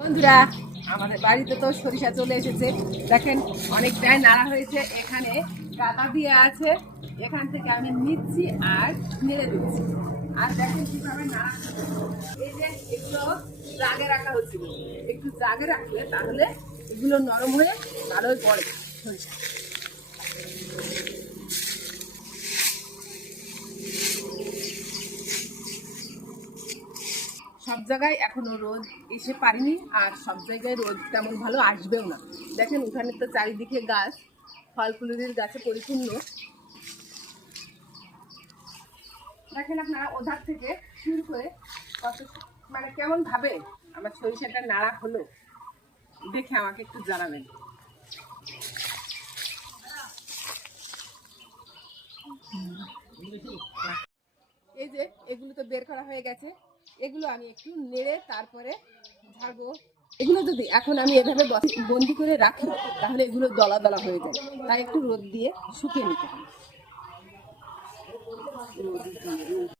বন্ধুরা, আমাদের বাড়িতে তো সরিষা চলে এসেছে। দেখেন অনেকটাই নাড়া হয়েছে, এখানে কাদা দিয়ে আছে, এখান থেকে আমি নিচ্ছি আর নেড়ে দিচ্ছি। আর দেখেন কিভাবে নাড়া, এই যে এগুলো জাগে রাখা হচ্ছিল, একটু জাগে রাখলে তাহলে এগুলো নরম হয়ে ভালোই পড়ে সরিষা। সব জায়গায় এখনো রোদ এসে পারিনি, আর সব জায়গায় রোদ তেমন ভালো আসবেও না। দেখেন ওখানে তো চারিদিকে গাছ, ফল ফুলের গাছে পরিপূর্ণ। দেখেন আপনারা ওধার থেকে শুরু করে কত মানে কেমন ভাবে আমার সরিষাটা নাড়া হলো, দেখে আমাকে একটু জানাবেন। এই যে এগুলো তো বের করা হয়ে গেছে, এগুলো আমি একটু নেড়ে তারপরে ঝাড়বো। এগুলো যদি এখন আমি এভাবে বন্দি করে রাখি তাহলে এগুলো দলা দলা হয়ে যায়, তাই একটু রোদ দিয়ে শুকিয়ে নিতে হবে।